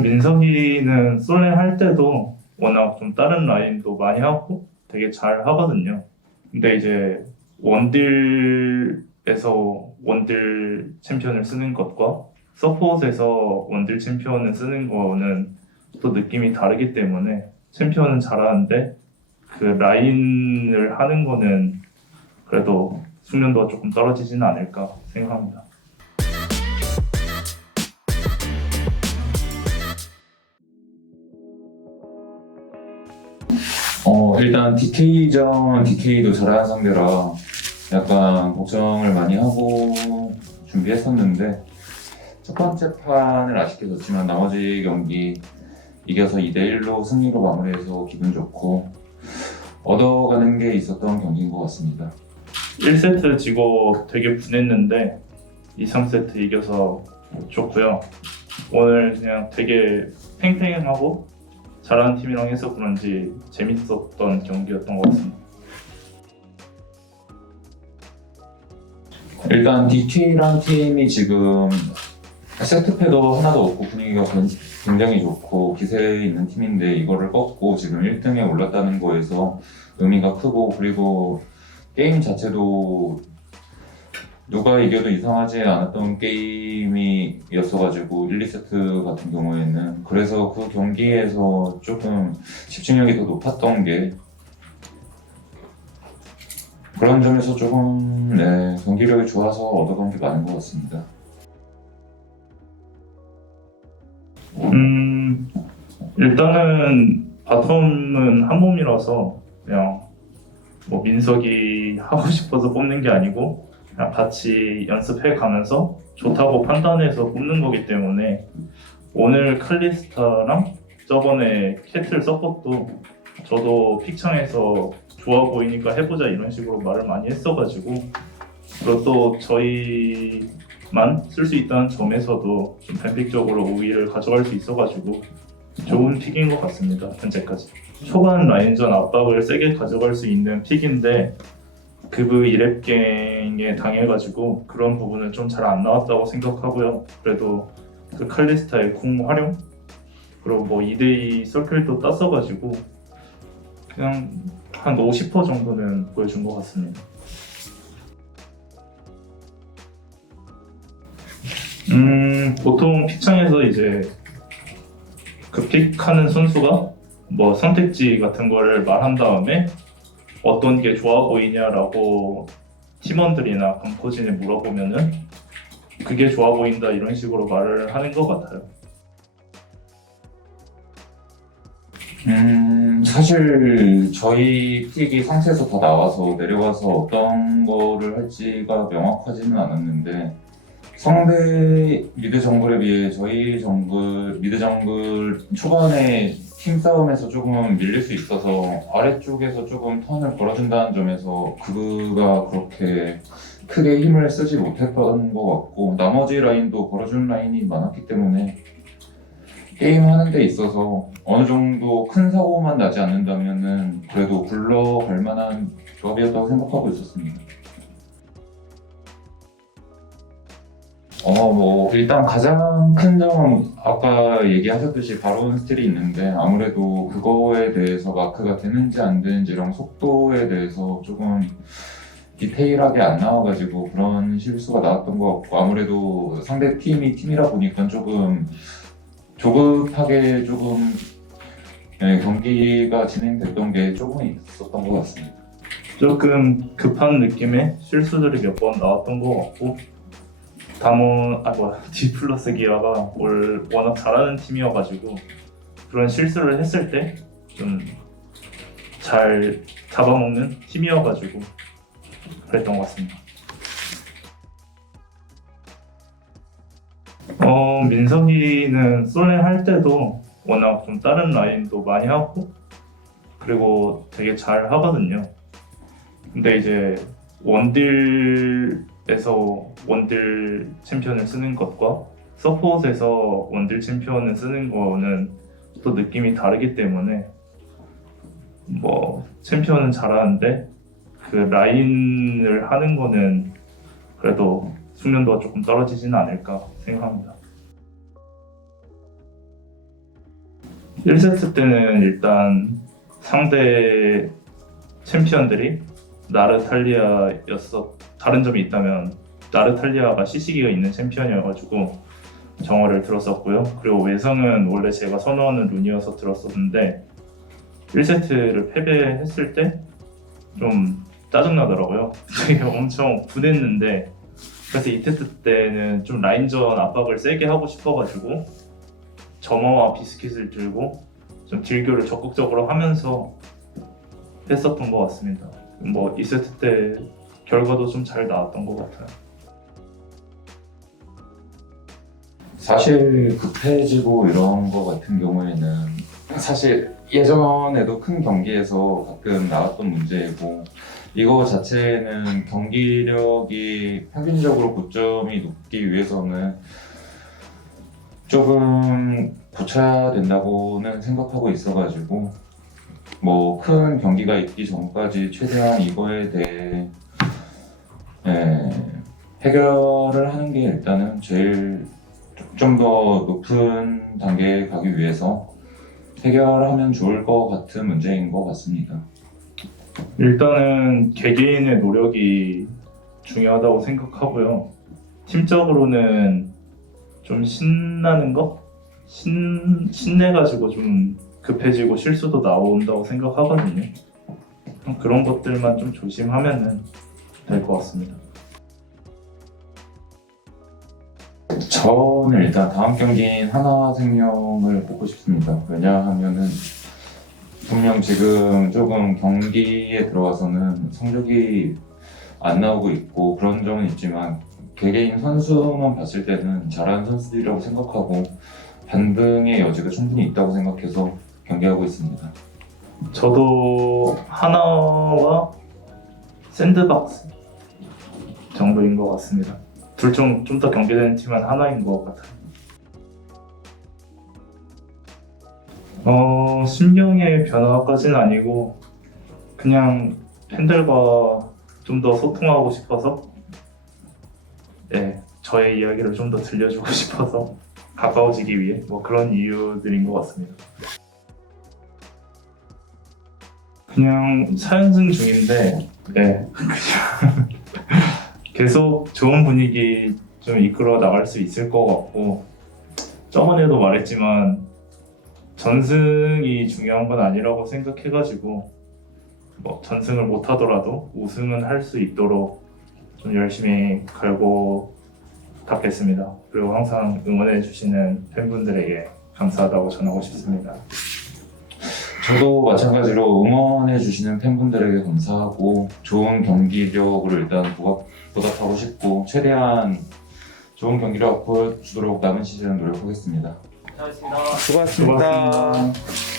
민석이는 솔랭 할 때도 워낙 좀 다른 라인도 많이 하고 되게 잘 하거든요. 근데 이제 원딜에서 원딜 챔피언을 쓰는 것과 서폿에서 원딜 챔피언을 쓰는 거는 또 느낌이 다르기 때문에 챔피언은 잘하는데 그 라인을 하는 거는 그래도 숙련도가 조금 떨어지지는 않을까 생각합니다. 일단 DK전 DK도 잘하는 상대라 약간 걱정을 많이 하고 준비했었는데 첫 번째 판을 아쉽게 졌지만 나머지 경기 이겨서 2대1로 승리로 마무리해서 기분 좋고 얻어가는 게 있었던 경기인 것 같습니다. 1세트 지고 되게 분했는데 2, 3세트 이겨서 좋고요. 오늘 그냥 되게 팽팽하고 잘하는 팀이랑 해서 그런지 재밌었던 경기였던 것 같습니다. 일단 DK란 팀이 지금 세트패도 하나도 없고 분위기가 굉장히 좋고 기세에 있는 팀인데 이거를 꺾고 지금 1등에 올랐다는 거에서 의미가 크고, 그리고 게임 자체도 누가 이겨도 이상하지 않았던 게임이었어가지고 1, 2세트 같은 경우에는 그래서 그 경기에서 조금 집중력이 더 높았던 게 그런 점에서 조금 경기력이 좋아서 얻어간 게 많은 것 같습니다. 일단은 바텀은 한 몸이라서 그냥 뭐 민석이 하고 싶어서 뽑는 게 아니고 그냥 같이 연습해 가면서 좋다고 판단해서 뽑는 거기 때문에 오늘 칼리스타랑 저번에 캐틀 서폿도 저도 픽창에서 좋아 보이니까 해보자 이런 식으로 말을 많이 했어가지고 그리고 또 저희만 쓸 수 있다는 점에서도 좀 뱀픽적으로 우위를 가져갈 수 있어가지고 좋은 픽인 것 같습니다. 현재까지 초반 라인전 압박을 세게 가져갈 수 있는 픽인데 그브 2렙갱에 당해가지고 그런 부분은 좀 잘 안 나왔다고 생각하고요. 그래도 그 칼리스타의 궁 활용 그리고 뭐 2대2 서클도 땄어가지고 그냥 한 50% 정도는 보여준 것 같습니다. 보통 픽창에서 이제 그 픽하는 선수가 뭐 선택지 같은 거를 말한 다음에 어떤 게 좋아 보이냐라고 팀원들이나 광고진에 물어보면은 그게 좋아 보인다 이런 식으로 말을 하는 것 같아요. 사실 저희 픽이 상세에서 다 나와서 내려가서 어떤 거를 할지가 명확하지는 않았는데 상대 미드 정글에 비해 저희 정글, 미드 정글 초반에 팀 싸움에서 조금 밀릴 수 있어서 아래쪽에서 조금 턴을 걸어준다는 점에서 그가 그렇게 크게 힘을 쓰지 못했던 것 같고 나머지 라인도 걸어준 라인이 많았기 때문에 게임하는 데 있어서 어느 정도 큰 사고만 나지 않는다면은 그래도 굴러갈 만한 조합이었다고 생각하고 있었습니다. 일단 가장 큰 점은 아까 얘기하셨듯이 바론 스틸이 있는데 아무래도 그거에 대해서 마크가 되는지 안 되는지랑 속도에 대해서 조금 디테일하게 안 나와가지고 그런 실수가 나왔던 것 같고 아무래도 상대 팀이 팀이라 보니까 조금 조급하게 조금 경기가 진행됐던 게 조금 있었던 것 같습니다. 조금 급한 느낌의 실수들이 몇 번 나왔던 것 같고 디플러스 기아가 워낙 잘하는 팀이어가지고 그런 실수를 했을 때 좀 잘 잡아먹는 팀이어가지고 그랬던 것 같습니다. 민석이는 솔랭 할 때도 워낙 좀 다른 라인도 많이 하고 그리고 되게 잘 하거든요. 근데 이제 원딜에서 원딜 챔피언을 쓰는 것과 서폿에서 원딜 챔피언을 쓰는 거는 또 느낌이 다르기 때문에 뭐 챔피언은 잘하는데 그 라인을 하는 거는 그래도 숙련도가 조금 떨어지지는 않을까 생각합니다. 1세트 때는 일단 상대 챔피언들이 나르탈리아였어. 다른 점이 있다면 나르탈리아가 CC기가 있는 챔피언이어가지고 정화를 들었었고요. 그리고 외성은 원래 제가 선호하는 룬이어서 들었었는데 1세트를 패배했을 때 좀 짜증나더라고요. 되게 엄청 분했는데 그래서 2세트 때는 좀 라인전 압박을 세게 하고 싶어가지고 점화와 비스킷을 들고 좀 딜교를 적극적으로 하면서 했었던 것 같습니다. 뭐 2세트 때 결과도 좀 잘 나왔던 것 같아요. 사실 급해지고 이런 거 같은 경우에는 사실 예전에도 큰 경기에서 가끔 나왔던 문제이고 이거 자체는 경기력이 평균적으로 고점이 높기 위해서는 조금 고쳐야 된다고는 생각하고 있어가지고 뭐 큰 경기가 있기 전까지 최대한 이거에 대해 해결을 하는 게 일단은 제일 좀 더 높은 단계에 가기 위해서 해결하면 좋을 것 같은 문제인 것 같습니다. 일단은 개개인의 노력이 중요하다고 생각하고요. 팀적으로는 좀 신나는 거? 신내가지고 좀 급해지고 실수도 나온다고 생각하거든요. 그런 것들만 좀 조심하면 될 것 같습니다. 저는 일단 다음 경기인 하나생명을 뽑고 싶습니다. 왜냐하면은 분명 지금 조금 경기에 들어와서는 성적이 안 나오고 있고 그런 점은 있지만 개개인 선수만 봤을 때는 잘하는 선수들이라고 생각하고 반등의 여지가 충분히 있다고 생각해서 경기하고 있습니다. 저도 하나와 샌드박스 정도인 것 같습니다. 둘 중 좀 더 경계되는 팀은 하나인 것 같아요. 심경의 변화까지는 아니고 그냥 팬들과 좀 더 소통하고 싶어서 저의 이야기를 좀 더 들려주고 싶어서 가까워지기 위해 뭐 그런 이유들인 것 같습니다. 그냥 4연승 중인데 그냥 계속 좋은 분위기 좀 이끌어 나갈 수 있을 것 같고 저번에도 말했지만 전승이 중요한 건 아니라고 생각해가지고 뭐 전승을 못 하더라도 우승은 할 수 있도록 좀 열심히 갈고 닦겠습니다. 그리고 항상 응원해 주시는 팬분들에게 감사하다고 전하고 싶습니다. 저도 마찬가지로 응원해 주시는 팬분들에게 감사하고 좋은 경기력으로 일단 보답하고 싶고 최대한 좋은 경기력 보여주도록 남은 시즌 노력하겠습니다. 수고하셨습니다. 수고하셨습니다. 수고하셨습니다.